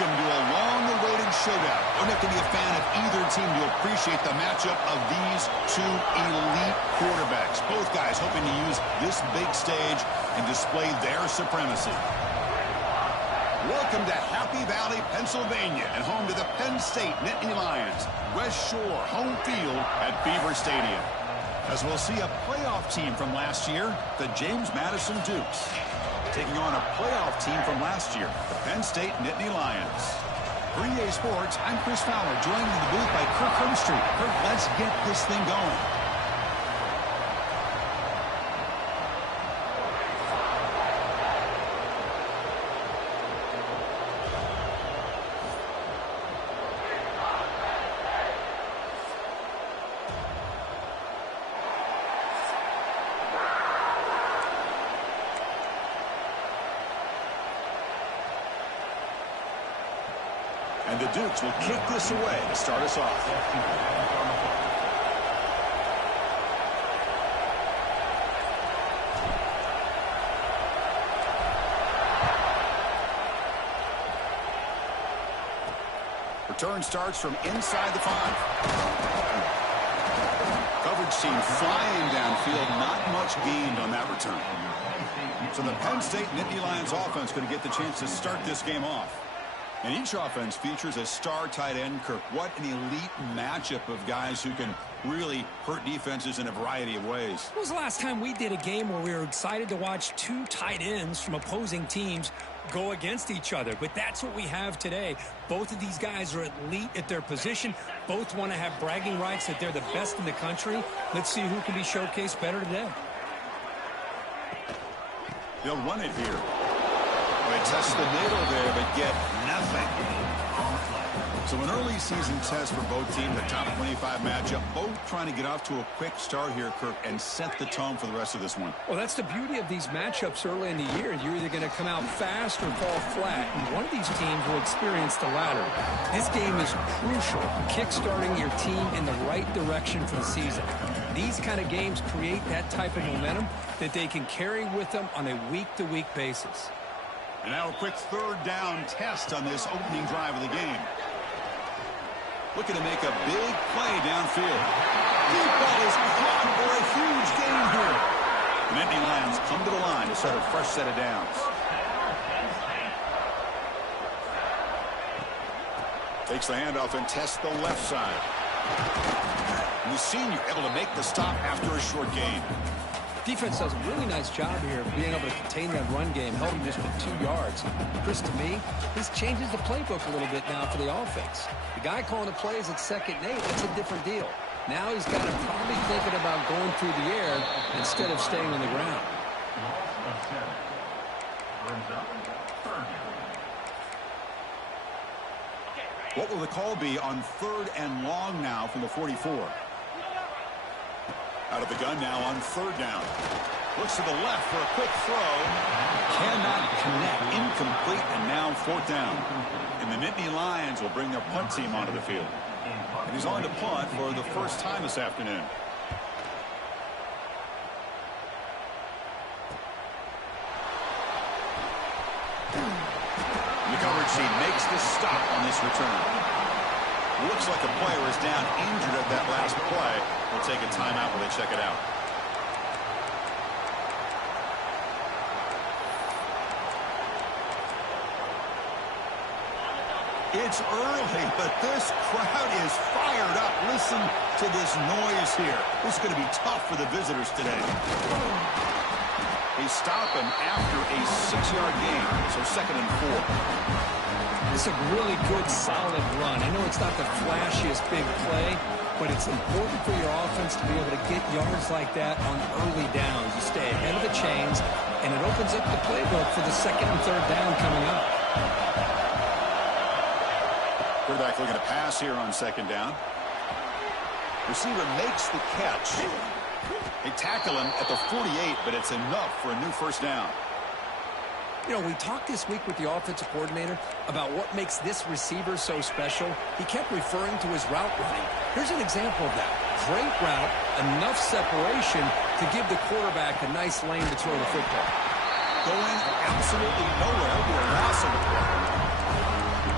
Welcome to a long-awaited showdout. You don't have to be a fan of either team to appreciate the matchup of these two elite quarterbacks. Both guys hoping to use this big stage and display their supremacy. Welcome to Happy Valley, Pennsylvania, and home to the Penn State Nittany Lions. West Shore home field at Beaver Stadium. As we'll see a playoff team from last year, the James Madison Dukes, taking on a playoff team from last year, the Penn State Nittany Lions. For EA Sports, I'm Chris Fowler, joined in the booth by Kirk Hermstreet. Kirk, let's get this thing going. And the Dukes will kick this away to start us off. Return starts from inside the 5. Coverage team flying downfield, not much gained on that return. So the Penn State Nittany Lions offense going to get the chance to start this game off. And each offense features a star tight end, Kirk. What an elite matchup of guys who can really hurt defenses in a variety of ways. When was the last time we did a game where we were excited to watch two tight ends from opposing teams go against each other? But that's what we have today. Both of these guys are elite at their position. Both want to have bragging rights that they're the best in the country. Let's see who can be showcased better today. They'll run it here. They test the middle there, but get nothing. So an early season test for both teams, the top 25 matchup, both trying to get off to a quick start here, Kirk, and set the tone for the rest of this one. Well, that's the beauty of these matchups early in the year. You're either going to come out fast or fall flat, and one of these teams will experience the latter. This game is crucial, kickstarting your team in the right direction for the season. These kind of games create that type of momentum that they can carry with them on a week-to-week basis. And now a quick third down test on this opening drive of the game. Looking to make a big play downfield. Deep ball is caught for a huge gain here. The Nittany Lions come to the line to start a fresh set of downs. Takes the handoff and tests the left side. And the senior able to make the stop after a short gain. Defense does a really nice job here of being able to contain that run game, held him just with 2 yards. Chris, to me, this changes the playbook a little bit now for the offense. The guy calling the plays at 2nd and 8, that's a different deal. Now he's got him probably thinking about going through the air instead of staying on the ground. What will the call be on 3rd and long now from the 44? Out of the gun now on 3rd down. Looks to the left for a quick throw. Cannot connect. Incomplete, and now 4th down. And the Nittany Lions will bring their punt team onto the field. And he's on to punt for the first time this afternoon. And the coverage team makes the stop on this return. Looks like a player is down injured at that last play. We'll take a timeout while they check it out. It's early, but this crowd is fired up. Listen to this noise here. This is going to be tough for the visitors today. They stop him after a 6-yard gain, so 2nd and 4. It's a really good, solid run. I know it's not the flashiest big play, but it's important for your offense to be able to get yards like that on early downs. You stay ahead of the chains, and it opens up the playbook for the 2nd and 3rd down coming up. Quarterback looking to pass here on 2nd down. Receiver makes the catch. They tackle him at the 48, but it's enough for a new 1st down. You know, we talked this week with the offensive coordinator about what makes this receiver so special. He kept referring to his route running. Here's an example of that. Great route, enough separation to give the quarterback a nice lane to throw the football. Going absolutely nowhere. We're lost on the play.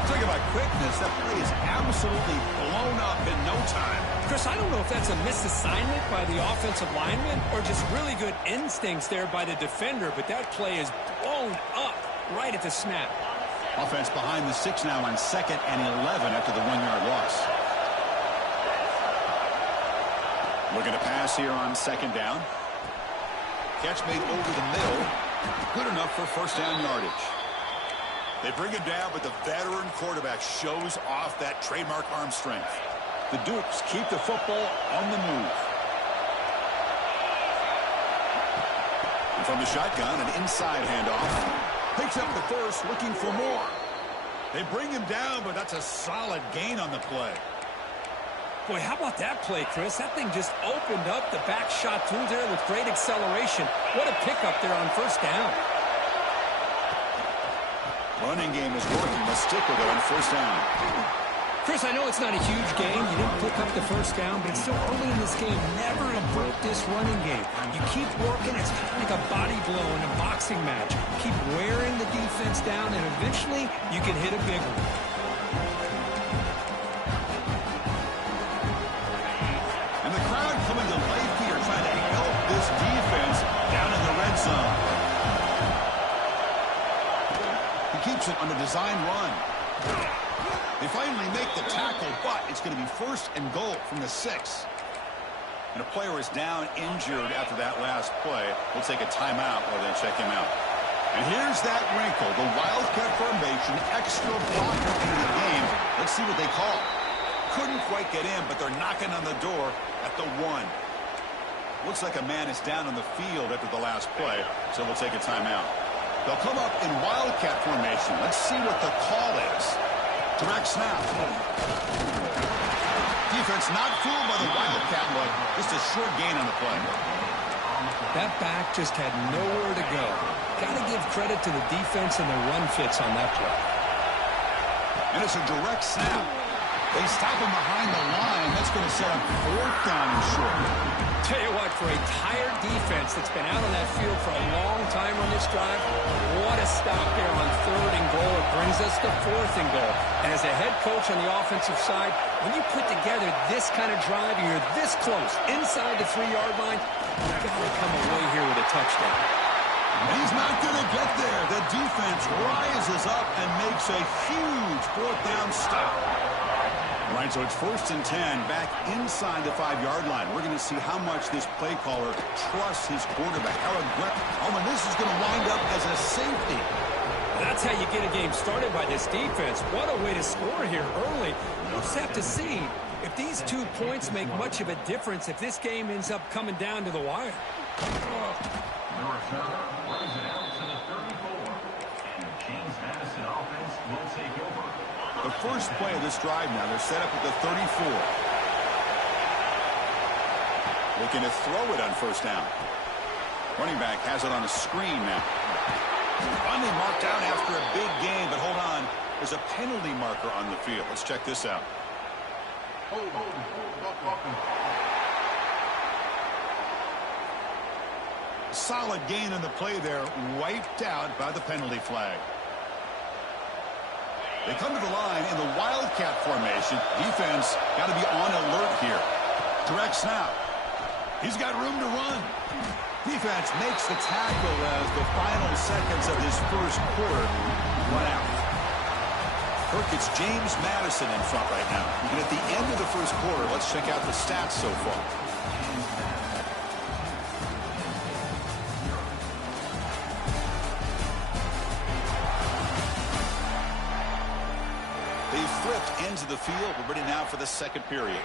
Talking about quickness, that play is absolutely blown up in no time. Chris, I don't know if that's a misassignment by the offensive lineman or just really good instincts there by the defender, but that play is blown up right at the snap. Offense behind the 6 now on 2nd and 11 after the 1-yard loss. Looking to pass here on 2nd down. Catch made over the middle. Good enough for first down yardage. They bring him down, but the veteran quarterback shows off that trademark arm strength. The Dukes keep the football on the move. And from the shotgun, an inside handoff. Picks up the first, looking for more. They bring him down, but that's a solid gain on the play. Boy, how about that play, Chris? That thing just opened up. The back shot through there with great acceleration. What a pickup there on first down. Running game is working. Let's stick with it on first down. Chris, I know it's not a huge game. You didn't pick up the first down, but it's still early in this game. Never avert this running game. You keep working. It's kind of like a body blow in a boxing match. Keep wearing the defense down, and eventually you can hit a big one. And the crowd coming to life here, trying to help this defense down in the red zone. He keeps it on the design run. They finally make the tackle, but it's going to be 1st and goal from the 6. And a player is down injured after that last play. We'll take a timeout while they check him out. And here's that wrinkle, the Wildcat formation, extra blocker into the game. Let's see what they call. Couldn't quite get in, but they're knocking on the door at the 1. Looks like a man is down on the field after the last play, so we'll take a timeout. They'll come up in Wildcat formation. Let's see what the call is. Direct snap. Defense not fooled by the Wildcat look. Just a short gain on the play. That back just had nowhere to go. Got to give credit to the defense and the run fits on that play. And it's a direct snap. They stop him behind the line. That's going to set up 4th down and short. Tell you what, for a tired defense that's been out on that field for a long time on this drive, what a stop there on 3rd and goal. It brings us to 4th and goal. And as a head coach on the offensive side, when you put together this kind of drive and you're this close, inside the 3-yard line, you've got to come away here with a touchdown. And he's not going to get there. The defense rises up and makes a huge 4th down stop. All right, so it's 1st and 10 back inside the 5-yard line. We're going to see how much this play caller trusts his quarterback. How aggressive. Oh, and this is going to wind up as a safety. That's how you get a game started by this defense. What a way to score here early. We'll just have to see if these 2 points make much of a difference if this game ends up coming down to the wire. The first play of this drive now, they're set up at the 34. Looking to throw it on first down. Running back has it on a screen now. Finally marked down after a big gain, but hold on. There's a penalty marker on the field. Let's check this out. Solid gain on the play there, wiped out by the penalty flag. They come to the line in the Wildcat formation. Defense got to be on alert here. Direct snap. He's got room to run. Defense makes the tackle as the final seconds of this first quarter run out. Kirk, it's James Madison in front right now. And at the end of the first quarter, let's check out the stats so far. They flipped ends of the field. We're ready now for the second period.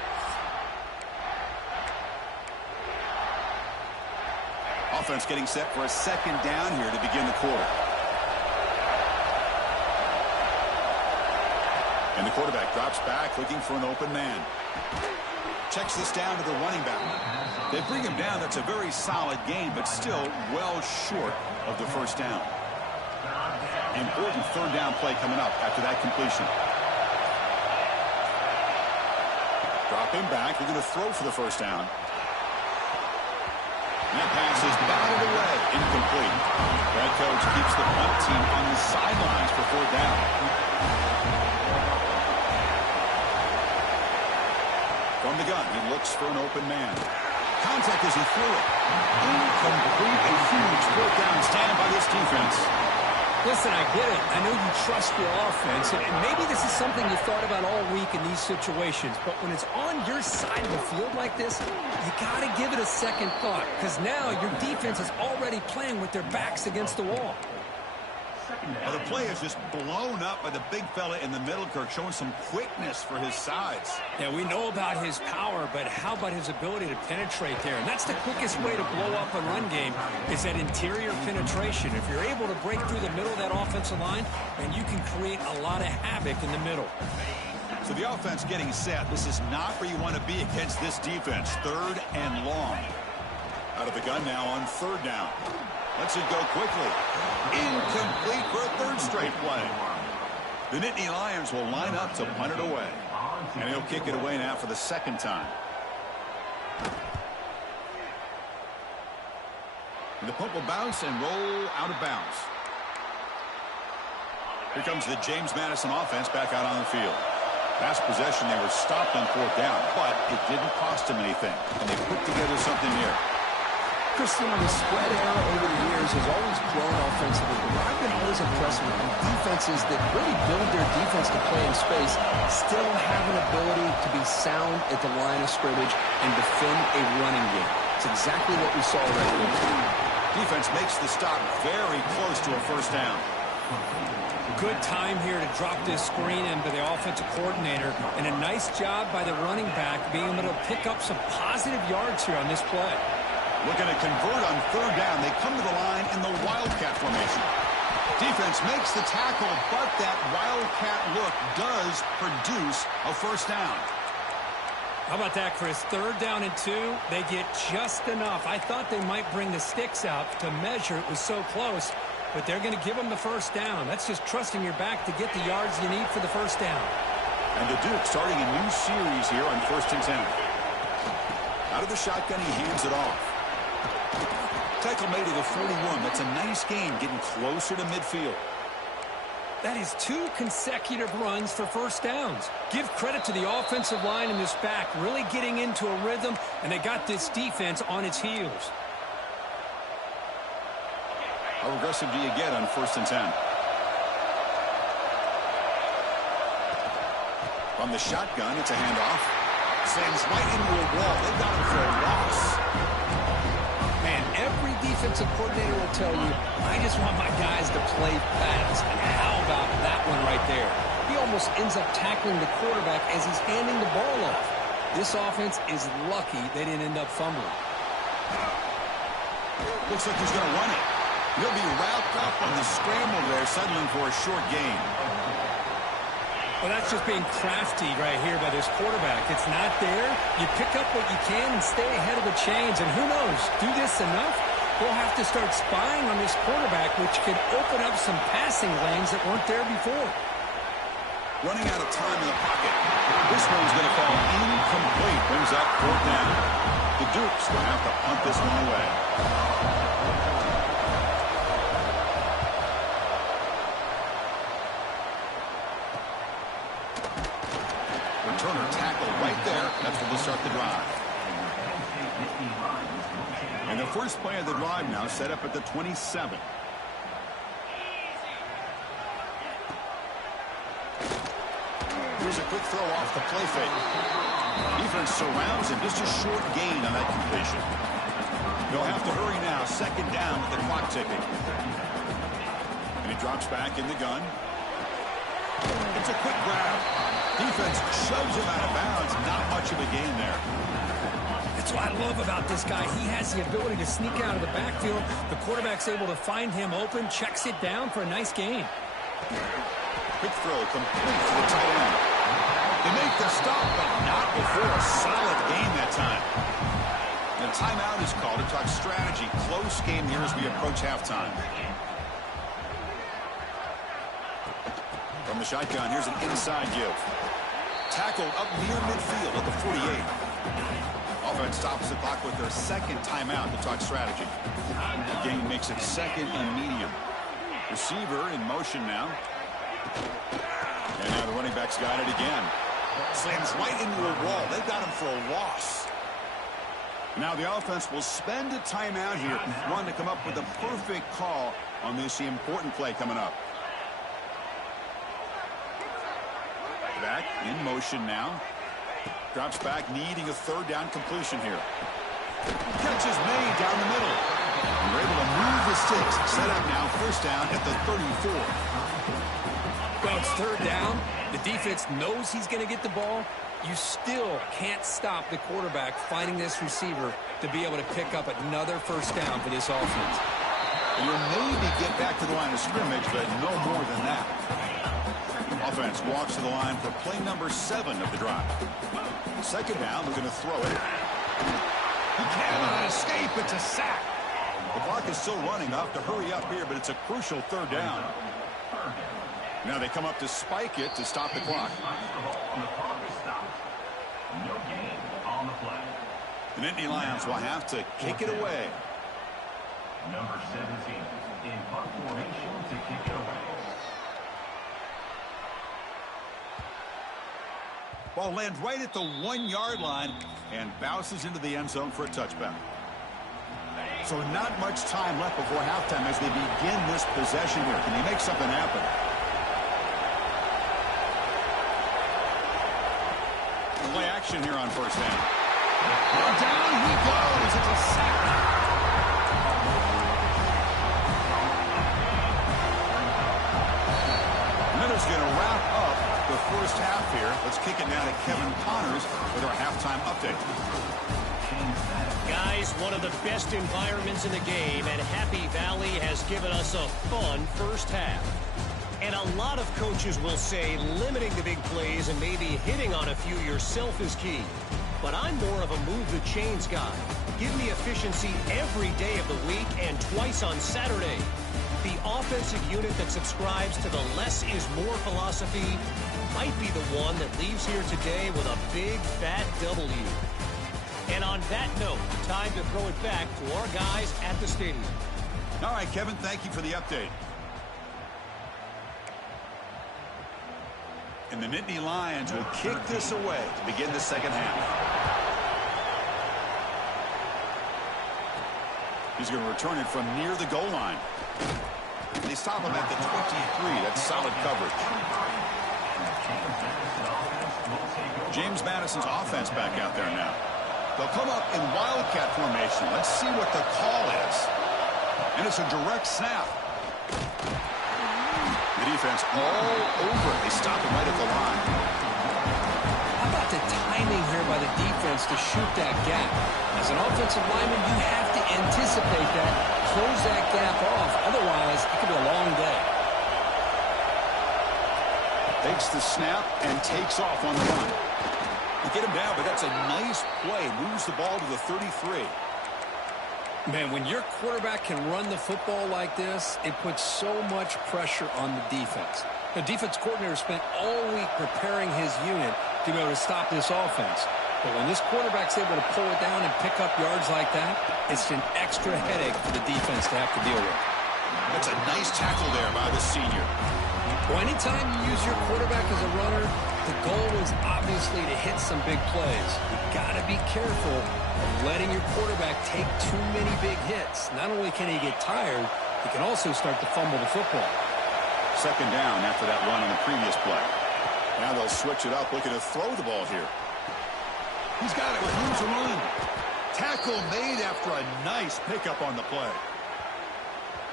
Offense getting set for a second down here to begin the quarter. And the quarterback drops back looking for an open man. Checks this down to the running back. They bring him down. That's a very solid game, but still well short of the first down. Important third down play coming up after that completion. Dropping back. They're going to throw for the first down. And that pass is batted away. Incomplete. Head coach keeps the punt team on the sidelines for 4th down. From the gun, he looks for an open man. Contact as he threw it. Incomplete. A huge fourth down stand by this defense. Listen, I get it. I know you trust your offense, and maybe this is something you thought about all week in these situations, but when it's on your side of the field like this, you got to give it a second thought, because now your defense is already playing with their backs against the wall. Well, the play is just blown up by the big fella in the middle, Kirk, showing some quickness for his size. Yeah, we know about his power, but how about his ability to penetrate there? And that's the quickest way to blow up a run game, is that interior penetration. If you're able to break through the middle of that offensive line, then you can create a lot of havoc in the middle. So the offense getting set. This is not where you want to be against this defense. Third and long. Out of the gun now on third down. Lets it go quickly. Incomplete for a third straight play. The Nittany Lions will line up to punt it away. And he'll kick it away now for the second time. And the punt will bounce and roll out of bounds. Here comes the James Madison offense back out on the field. Last possession, they were stopped on fourth down, but it didn't cost them anything. And they put together something here. Christian, the spread era over the years has always grown offensively, but I've been always impressed with defenses that really build their defense to play in space, still have an ability to be sound at the line of scrimmage and defend a running game. It's exactly what we saw right there. Defense makes the stop very close to a first down. Good time here to drop this screen into the offensive coordinator, and a nice job by the running back being able to pick up some positive yards here on this play. Looking to convert on third down. They come to the line in the Wildcat formation. Defense makes the tackle, but that Wildcat look does produce a first down. How about that, Chris? Third down and 2. They get just enough. I thought they might bring the sticks out to measure. It was so close, but they're going to give them the first down. That's just trusting your back to get the yards you need for the first down. And the Duke starting a new series here on 1st and 10. Out of the shotgun, he hands it off. Tackle made to the 41. That's a nice gain, getting closer to midfield. That is 2 consecutive runs for first downs. Give credit to the offensive line in this back, really getting into a rhythm, and they got this defense on its heels. How aggressive do you get on 1st and 10? From the shotgun, it's a handoff. Sends right into a wall. They got him for a loss. Man, every defensive coordinator will tell you, I just want my guys to play fast. And how about that one right there? He almost ends up tackling the quarterback as he's handing the ball off. This offense is lucky they didn't end up fumbling. Looks like he's going to run it. He'll be wrapped up on the scramble there, settling for a short gain. Well, that's just being crafty right here by this quarterback. It's not there. You pick up what you can and stay ahead of the chains. And who knows, do this enough, we'll have to start spying on this quarterback, which could open up some passing lanes that weren't there before. Running out of time in the pocket. This one's going to fall incomplete. Brings up fourth down. The Dukes will have to punt this one away. Returner tackle right there. That's where they'll start the drive. And the first play of the drive now set up at the 27. Here's a quick throw off the play fake. Defense surrounds him. Just a short gain on that completion. They'll have to hurry now. Second down with the clock ticking. And he drops back in the gun. It's a quick grab. Defense shoves him out of bounds. Not much of a gain there. That's what I love about this guy. He has the ability to sneak out of the backfield. The quarterback's able to find him open, checks it down for a nice gain. Quick throw complete to the tight end. They make the stop, but not before a solid gain that time. And a timeout is called to talk strategy. Close game here as we approach halftime. From the shotgun, here's an inside give. Tackled up near midfield at the 48. Offense stops the clock with their second timeout to talk strategy. The game makes it second and medium. Receiver in motion now. And now the running back's got it again. Slams right into a wall. They've got down for a loss. Now the offense will spend a timeout here, wanting to come up with the perfect call on this important play coming up. Back in motion now. Drops back, needing a third down completion here. Catch is made down the middle. And we're able to move the sticks. Set up now, first down at the 34. Well, it's third down. The defense knows he's going to get the ball. You still can't stop the quarterback finding this receiver to be able to pick up another first down for this offense. You'll maybe get back to the line of scrimmage, but no more than that. Offense walks to the line for play number 7 of the drive. Second down, we're going to throw it. He cannot escape. It's a sack. The clock is still running. Off to hurry up here, but it's a crucial third down. Now they come up to spike it to stop the clock. The Nittany Lions will have to kick it away. Number 17 in punt formation to kick it away. Ball lands right at the 1-yard line and bounces into the end zone for a touchback. So not much time left before halftime as they begin this possession here. Can they make something happen? Play action here on first down. Down he goes. It's a sack. Miller's going to wrap up the first half here. Let's kick it now to Kevin Connors with our halftime update. Guys, one of the best environments in the game, and Happy Valley has given us a fun first half. And a lot of coaches will say limiting the big plays and maybe hitting on a few yourself is key. But I'm more of a move the chains guy. Give me efficiency every day of the week and twice on Saturday. The offensive unit that subscribes to the less is more philosophy might be the one that leaves here today with a big fat W. And on that note, time to throw it back to our guys at the stadium. All right, Kevin, thank you for the update. And the Nittany Lions will kick this away to begin the second half. He's going to return it from near the goal line. They stop him at the 23. That's solid coverage. James Madison's offense back out there now. They'll come up in wildcat formation. Let's see what the call is. And it's a direct snap. The defense all over. They stop him right at the line. How about the timing here by the defense to shoot that gap? As an offensive lineman, you have to anticipate that, close that gap off. Otherwise, it could be a long day. Takes the snap and takes off on the run. They get him down, but that's a nice play. Moves the ball to the 33. Man, when your quarterback can run the football like this, it puts so much pressure on the defense. The defense coordinator spent all week preparing his unit to be able to stop this offense. But when this quarterback's able to pull it down and pick up yards like that, it's an extra headache for the defense to have to deal with. That's a nice tackle there by the senior. Well, anytime you use your quarterback as a runner, the goal is obviously to hit some big plays. You've got to be careful of letting your quarterback take too many big hits. Not only can he get tired, he can also start to fumble the football. Second down after that run on the previous play. Now they'll switch it up, looking to throw the ball here. He's got it with room to run. Tackle made after a nice pickup on the play.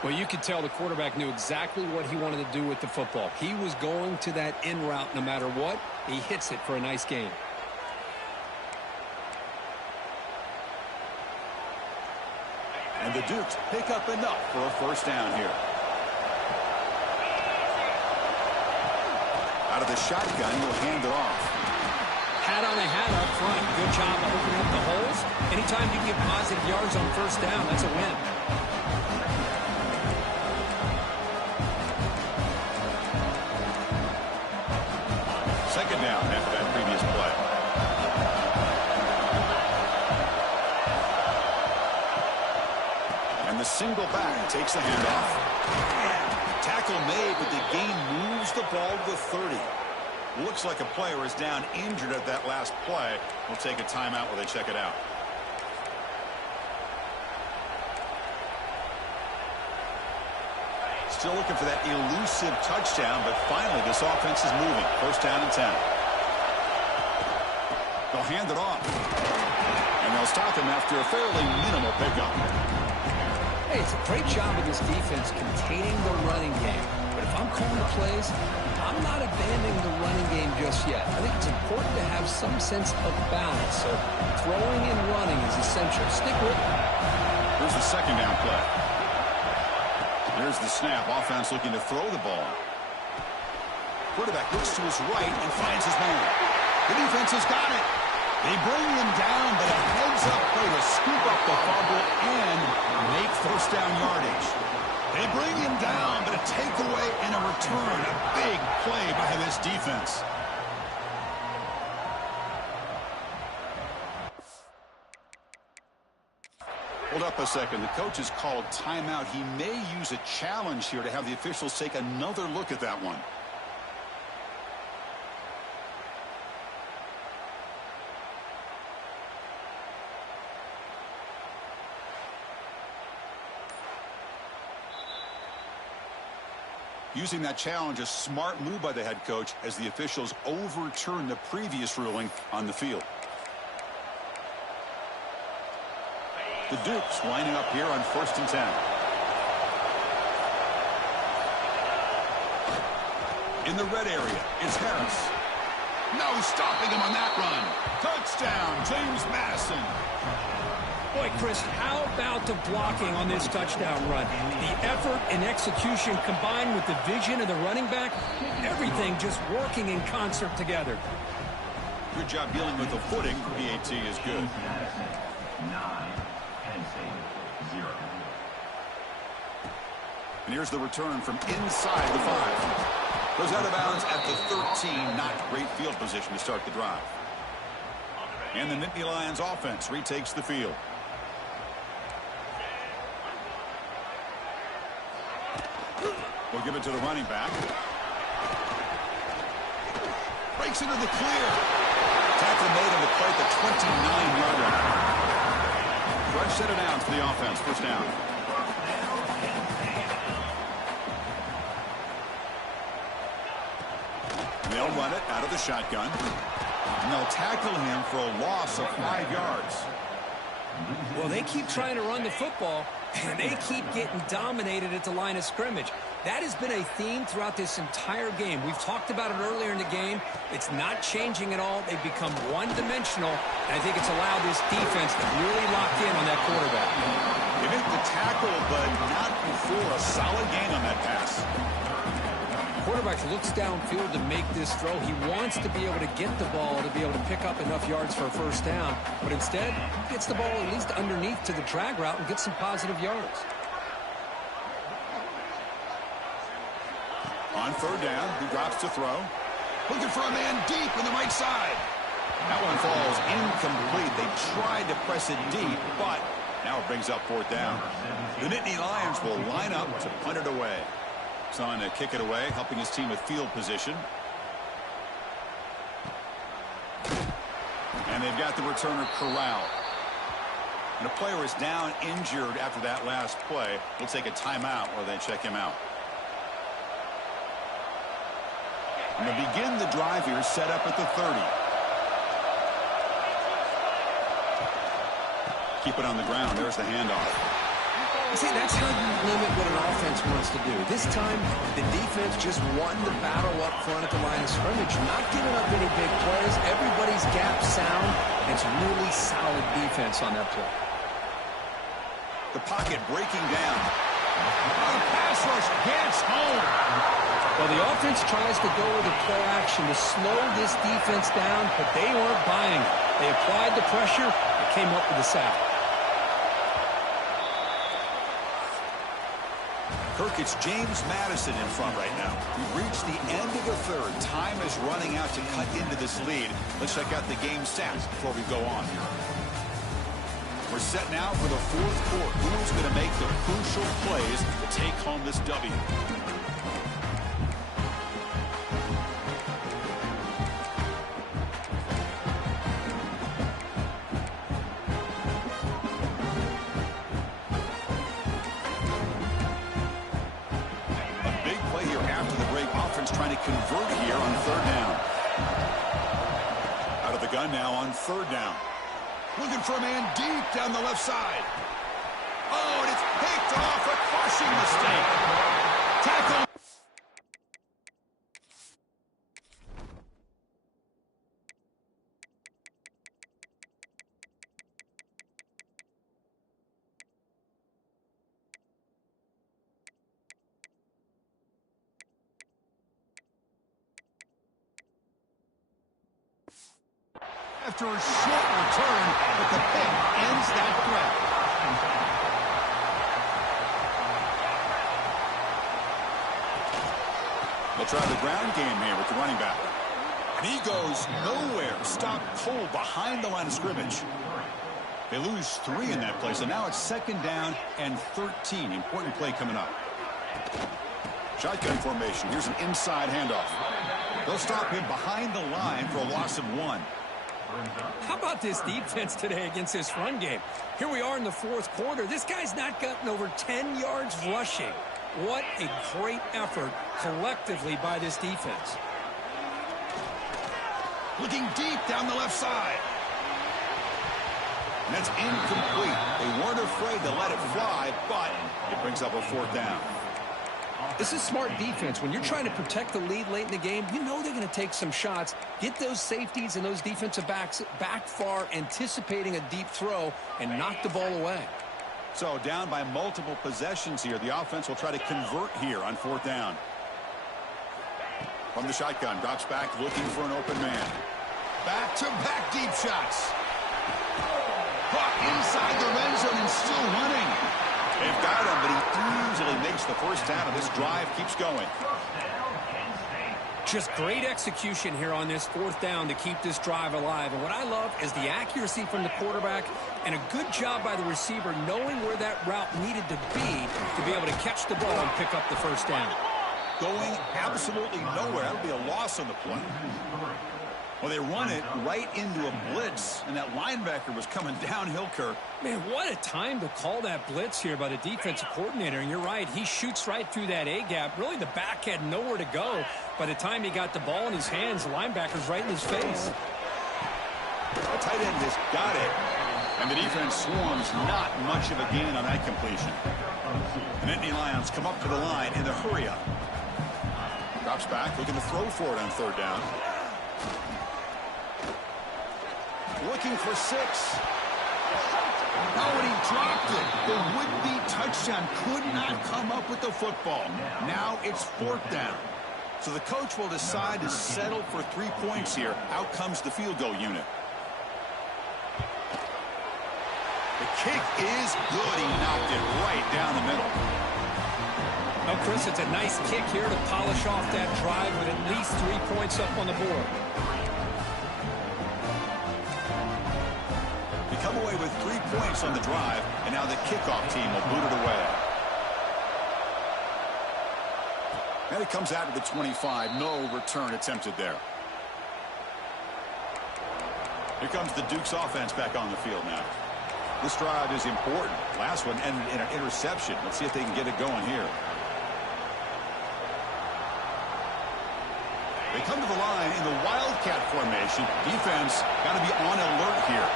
Well, you could tell the quarterback knew exactly what he wanted to do with the football. He was going to that in route no matter what. He hits it for a nice gain. And the Dukes pick up enough for a first down here. Out of the shotgun, he'll hand it off. Hat on the hat up front. Good job of opening up the holes. Anytime you get positive yards on first down, that's a win. Second down after that previous play. And the single back takes the handoff. Tackle made, but the gain moves the ball to the 30. Looks like a player is down injured at that last play. We'll take a timeout while they check it out. Still looking for that elusive touchdown, but finally this offense is moving. First down and 10. They'll hand it off. And they'll stop him after a fairly minimal pickup. Hey, it's a great job of this defense containing the running game. But if I'm calling the plays, I'm not abandoning the running game just yet. I think it's important to have some sense of balance. So throwing and running is essential. Stick with it. Here's the second down play. Here's the snap. Offense looking to throw the ball. Quarterback looks to his right and finds his man. The defense has got it. They bring him down, but a heads-up play to scoop up the fumble and make first down yardage. They bring him down, but a takeaway and a return. A big play by this defense. Hold up a second. The coach has called timeout. He may use a challenge here to have the officials take another look at that one. Using that challenge, a smart move by the head coach as the officials overturn the previous ruling on the field. The Dukes lining up here on 1st and 10. In the red area, it's Harris. No stopping him on that run. Touchdown, James Madison. Boy, Chris, how about the blocking on this touchdown run? The effort and execution combined with the vision of the running back, everything just working in concert together. Good job dealing with the footing. PAT is good. And here's the return from inside the 5. Goes out of bounds at the 13. Not great field position to start the drive. And the Nittany Lions offense retakes the field. We'll give it to the running back. Breaks into the clear. Tackle made on the play at the 29-yard line. Fresh set of downs for the offense. First down. They'll run it out of the shotgun. And they'll tackle him for a loss of 5 yards. Well, they keep trying to run the football, and they keep getting dominated at the line of scrimmage. That has been a theme throughout this entire game. We've talked about it earlier in the game. It's not changing at all. They've become one-dimensional, and I think it's allowed this defense to really lock in on that quarterback. They make the tackle, but not before a solid gain on that pass. Quarterback looks downfield to make this throw. He wants to be able to get the ball to be able to pick up enough yards for a first down, but instead gets the ball at least underneath to the drag route and gets some positive yards. On third down, he drops to throw. Looking for a man deep on the right side. That one falls incomplete. They tried to press it deep, but now it brings up fourth down. The Nittany Lions will line up to punt it away. On to kick it away, helping his team with field position. And they've got the returner corralled. And a player is down injured after that last play. We'll take a timeout while they check him out. And to begin the drive here, set up at the 30. Keep it on the ground. There's the handoff. See, that's how you limit what an offense wants to do. This time, the defense just won the battle up front at the line of scrimmage, not giving up any big plays. Everybody's gap sound. It's really solid defense on that play. The pocket breaking down. The pass rush gets home. Well, the offense tries to go with a play action to slow this defense down, but they weren't buying it. They applied the pressure and came up with the sack. Kirk, it's James Madison in front right now. We've reached the end of the third. Time is running out to cut into this lead. Let's check out the game stats before we go on. We're set now for the fourth quarter. Who's going to make the crucial plays to take home this W? trying to convert here on third down. Out of the gun now on third down. Looking for a man deep down the left side. Oh, and it's picked off. A crushing mistake. Tackle. After a short return, but the pick ends that threat. They'll try the ground game here with the running back. And he goes nowhere. Stopped cold behind the line of scrimmage. They lose 3 in that play, so now it's second down and 13. Important play coming up. Shotgun formation. Here's an inside handoff. They'll stop him behind the line for a loss of 1. How about this defense today against this run game? Here we are in the fourth quarter. This guy's not gotten over 10 yards rushing. What a great effort collectively by this defense. Looking deep down the left side. And that's incomplete. They weren't afraid to let it fly, but it brings up a fourth down. This is smart defense. When you're trying to protect the lead late in the game, you know they're going to take some shots, get those safeties and those defensive backs back far, anticipating a deep throw, and knock the ball away. So down by multiple possessions here. The offense will try to convert here on fourth down. From the shotgun, drops back looking for an open man. Back-to-back deep shots. Caught inside the red zone and still running. They've got him, but he easily makes the first down, and this drive keeps going. Just great execution here on this fourth down to keep this drive alive. And what I love is the accuracy from the quarterback and a good job by the receiver knowing where that route needed to be able to catch the ball and pick up the first down. Going absolutely nowhere. That'll be a loss on the play. Well, they run it right into a blitz, and that linebacker was coming downhill, Kirk. Man, what a time to call that blitz here by the defensive coordinator. And you're right, he shoots right through that A-gap. Really, the back had nowhere to go. By the time he got the ball in his hands, the linebacker's right in his face. The tight end has got it. And the defense swarms not much of a gain on that completion. And Nittany Lions come up to the line in the hurry-up. Drops back, looking to throw for it on third down. Looking for 6. Oh, and he dropped it. The would-be touchdown could not come up with the football. Now it's fourth down. So the coach will decide to settle for 3 points here. Out comes the field goal unit. The kick is good. He knocked it right down the middle. Oh, Chris, it's a nice kick here to polish off that drive with at least 3 points up on the board. They come away with 3 points on the drive, and now the kickoff team will boot it away. And it comes out to the 25. No return attempted there. Here comes the Duke's offense back on the field now. This drive is important. Last one ended in an interception. Let's see if they can get it going here. They come to the line in the Wildcat formation. Defense got to be on alert here.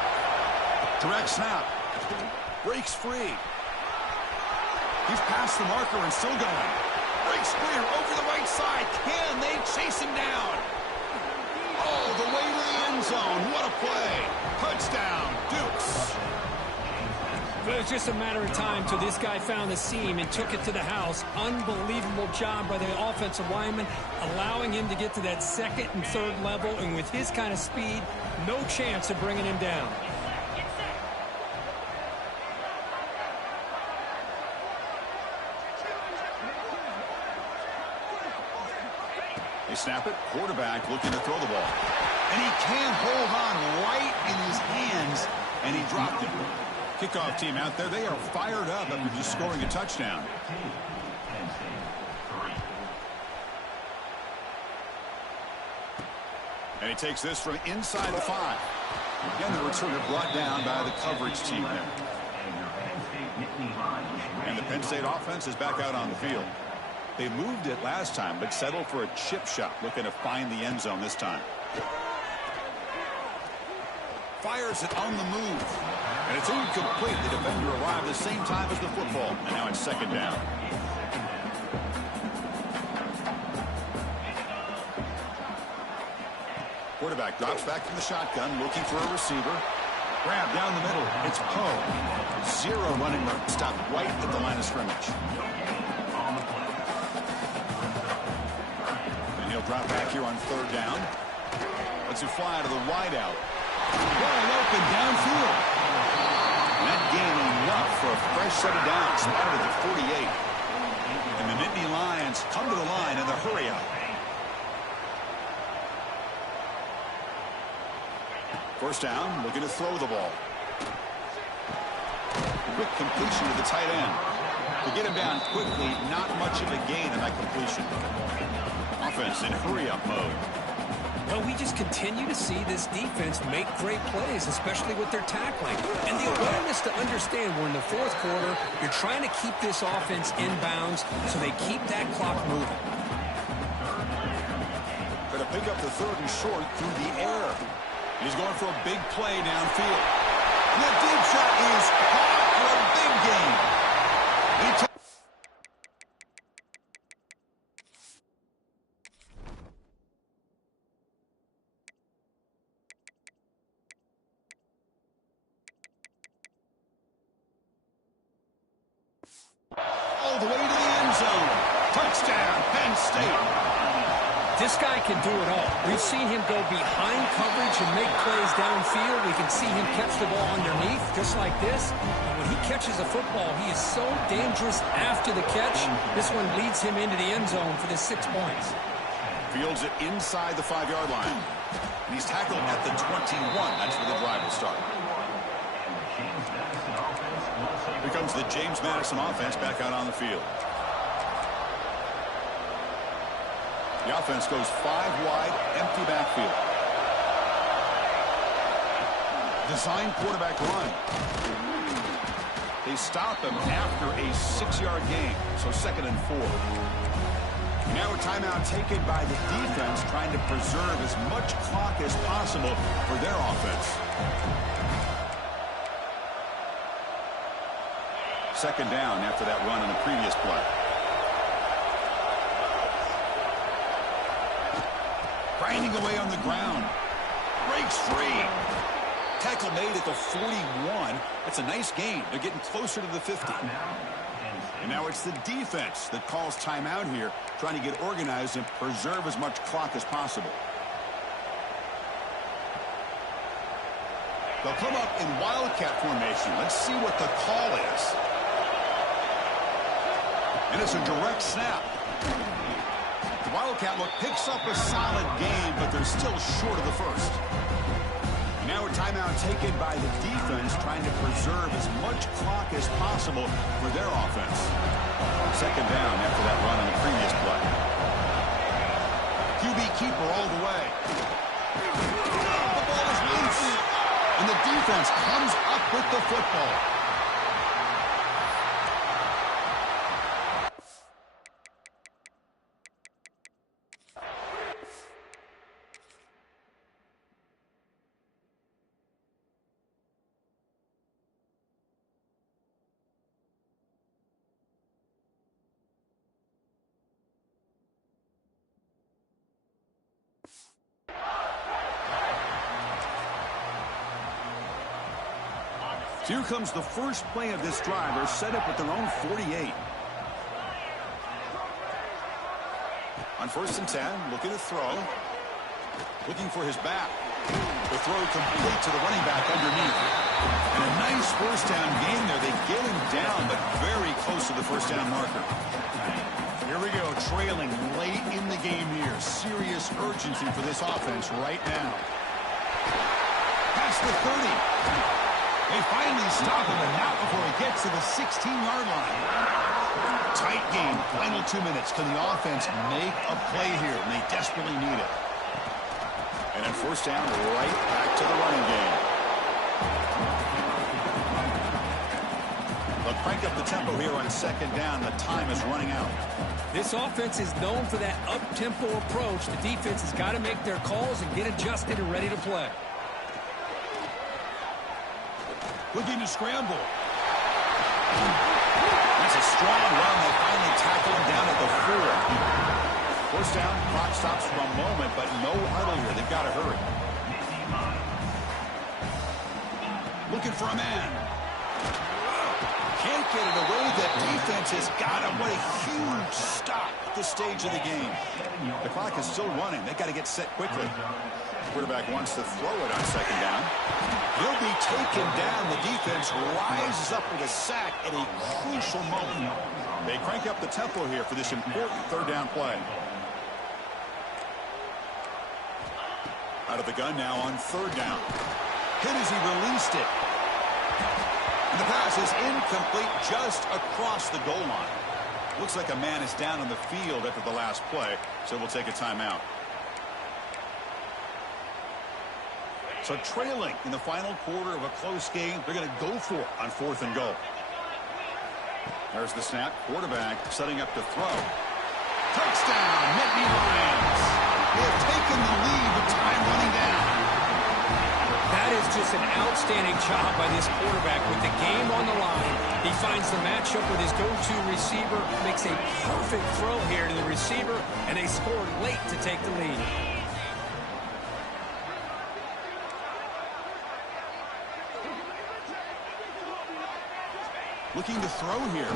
Direct snap. Breaks free. He's past the marker and still going. Breaks free over the right side. Can they chase him down? Oh, the way to the end zone. What a play. Touchdown, Dukes. But it was just a matter of time till this guy found the seam and took it to the house. Unbelievable job by the offensive lineman, allowing him to get to that second and third level. And with his kind of speed, no chance of bringing him down. They snap it. Quarterback looking to throw the ball. And he can't hold on right in his hands, and he dropped it. Kickoff team out there, they are fired up after just scoring a touchdown. And he takes this from inside the 5. Again, the returner brought down by the coverage team there. And the Penn State offense is back out on the field. They moved it last time, but settled for a chip shot, looking to find the end zone this time. Fires it on the move. And it's incomplete. The defender arrived the same time as the football. And now it's second down. Quarterback drops back from the shotgun, looking for a receiver. Grab down the middle. It's Poe. Zero running room. Stopped right at the line of scrimmage. And he'll drop back here on third down. Lets it fly to the wideout. Wide open downfield. And that gained enough for a fresh set of downs. Spotted at the 48. And the Nittany Lions come to the line in the hurry out. First down, looking to throw the ball. Quick completion to the tight end. To get him down quickly, not much of a gain on that completion. Offense in hurry-up mode. Well, we just continue to see this defense make great plays, especially with their tackling. And the awareness to understand we're in the fourth quarter, you're trying to keep this offense in bounds so they keep that clock moving. Going to pick up the third and short through the air. He's going for a big play downfield. The deep shot is caught for a big gain. All the way to the end zone. Touchdown, Penn State. This guy can do it all. We've seen him go behind coverage and make plays downfield. We can see him catch the ball underneath, just like this. And when he catches a football, he is so dangerous after the catch. This one leads him into the end zone for the 6 points. Fields it inside the 5-yard line. And he's tackled at the 21. That's where the drive will start. Here comes the James Madison offense back out on the field. The offense goes 5 wide, empty backfield. Design quarterback run. They stop him after a 6-yard gain, so 2nd and 4. Now a timeout taken by the defense, trying to preserve as much clock as possible for their offense. 2nd down after that run on the previous play. Grinding away on the ground. Breaks free. Tackle made at the 41. That's a nice gain. They're getting closer to the 50. And now it's the defense that calls timeout here, trying to get organized and preserve as much clock as possible. They'll come up in wildcat formation. Let's see what the call is. And it's a direct snap. The Wildcat look picks up a solid game, but they're still short of the first. Now a timeout taken by the defense, trying to preserve as much clock as possible for their offense. 2nd down after that run on the previous play. QB keeper all the way. The ball is loose. And the defense comes up with the football. Here comes the first play of this drive. They're set up at their own 48. On 1st and 10, looking to throw. Looking for his back. The throw complete to the running back underneath. And a nice first down gain there. They get him down, but very close to the first down marker. Here we go, trailing late in the game here. Serious urgency for this offense right now. Past the 30. They finally stop him, and not before he gets to the 16-yard line. Tight game, final 2 minutes. Can the offense make a play here? And they desperately need it. And then first down, right back to the running game. They'll crank up the tempo here on second down. The time is running out. This offense is known for that up-tempo approach. The defense has got to make their calls and get adjusted and ready to play. Looking to scramble. That's a strong run. They finally tackle him down at the 4. First down, clock stops for a moment, but no huddle here. They've got to hurry. Looking for a man. Can't get it away. The defense has got him. What a huge stop at this stage of the game. The clock is still running. They've got to get set quickly. Quarterback wants to throw it on second down. He'll be taken down. The defense rises up with a sack at a crucial moment. They crank up the tempo here for this important third down play. Out of the gun now on third down. Hit as he released it. And the pass is incomplete just across the goal line. Looks like a man is down on the field after the last play, so we'll take a timeout. So trailing in the final quarter of a close game, they're going to go for it on 4th and goal. There's the snap. Quarterback setting up to throw. Touchdown, Nittany Lions. They have taken the lead with time running down. That is just an outstanding job by this quarterback with the game on the line. He finds the matchup with his go-to receiver, makes a perfect throw here to the receiver, and they scored late to take the lead. Looking to throw here.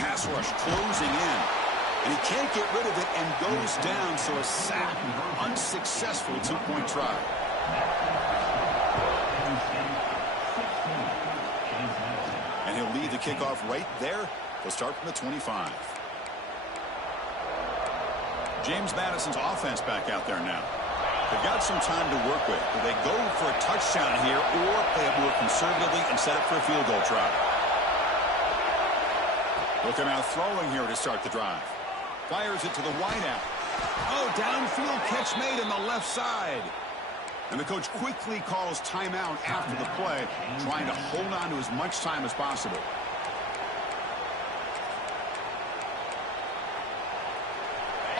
Pass rush closing in. And he can't get rid of it and goes down, so a sack. Unsuccessful two-point try. And he'll lead the kickoff right there. They'll start from the 25. James Madison's offense back out there now. They've got some time to work with. Will they go for a touchdown here or play it more conservatively and set up for a field goal try? Looking out throwing here to start the drive. Fires it to the wideout. Oh, downfield catch made on the left side. And the coach quickly calls timeout after the play, trying to hold on to as much time as possible.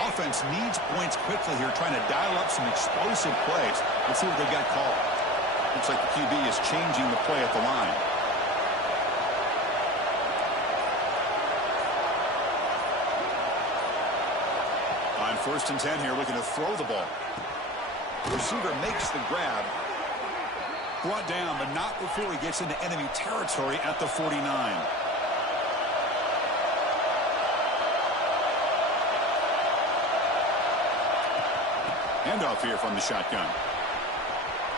Offense needs points quickly here, trying to dial up some explosive plays. Let's see what they've got called. Looks like the QB is changing the play at the line. On 1st and 10 here, looking to throw the ball. The receiver makes the grab. Brought down, but not before he gets into enemy territory at the 49. Handoff here from the shotgun.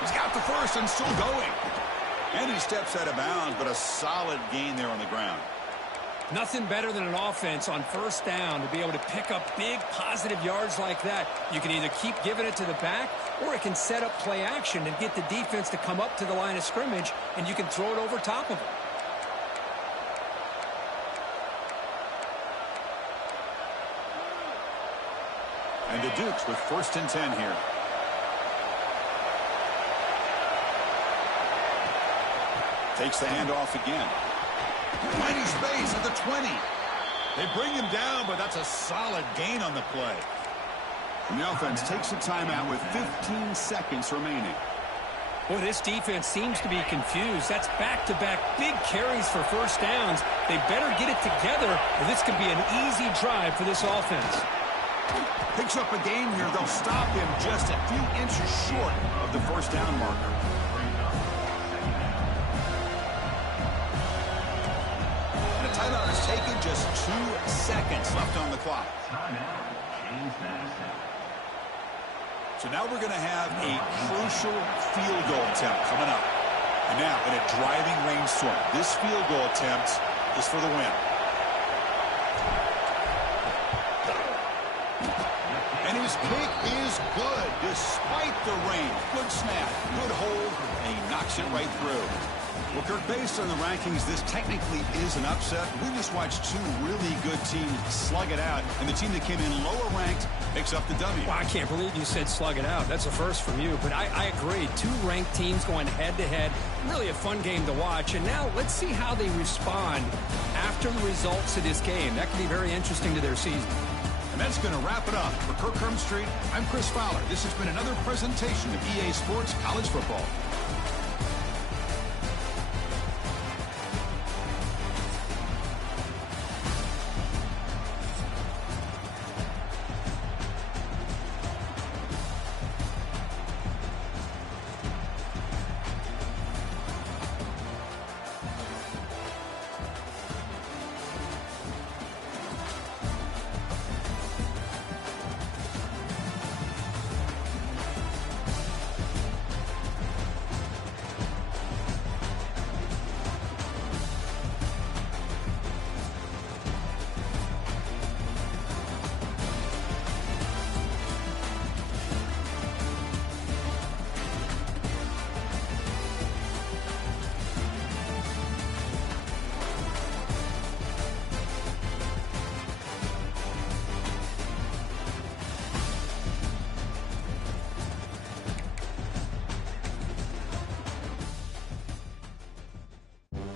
He's got the first and still going. And he steps out of bounds, but a solid gain there on the ground. Nothing better than an offense on 1st down to be able to pick up big positive yards like that. You can either keep giving it to the back, or it can set up play action and get the defense to come up to the line of scrimmage, and you can throw it over top of them. And the Dukes with 1st and 10 here. Takes the handoff again. Mighty space at the 20. They bring him down, but that's a solid gain on the play. And the offense takes a timeout with 15 seconds remaining. Boy, this defense seems to be confused. That's back-to-back big carries for 1st downs. They better get it together, or this could be an easy drive for this offense. Picks up a gain here. They'll stop him just a few inches short of the 1st down marker. And a timeout is taken, just 2 seconds left on the clock. So now we're going to have a crucial field goal attempt coming up. And now in a driving rainstorm, this field goal attempt is for the win. And his kick is good despite the rain. Good snap, good hold, and he knocks it right through. Well, Kirk, based on the rankings, this technically is an upset. We just watched two really good teams slug it out, and the team that came in lower ranked picks up the W. Well, I can't believe you said slug it out. That's a first from you, but I agree. Two ranked teams going head-to-head. Really a fun game to watch, and now let's see how they respond after the results of this game. That could be very interesting to their season. And that's going to wrap it up. For Kirk Street, I'm Chris Fowler. This has been another presentation of EA Sports College Football.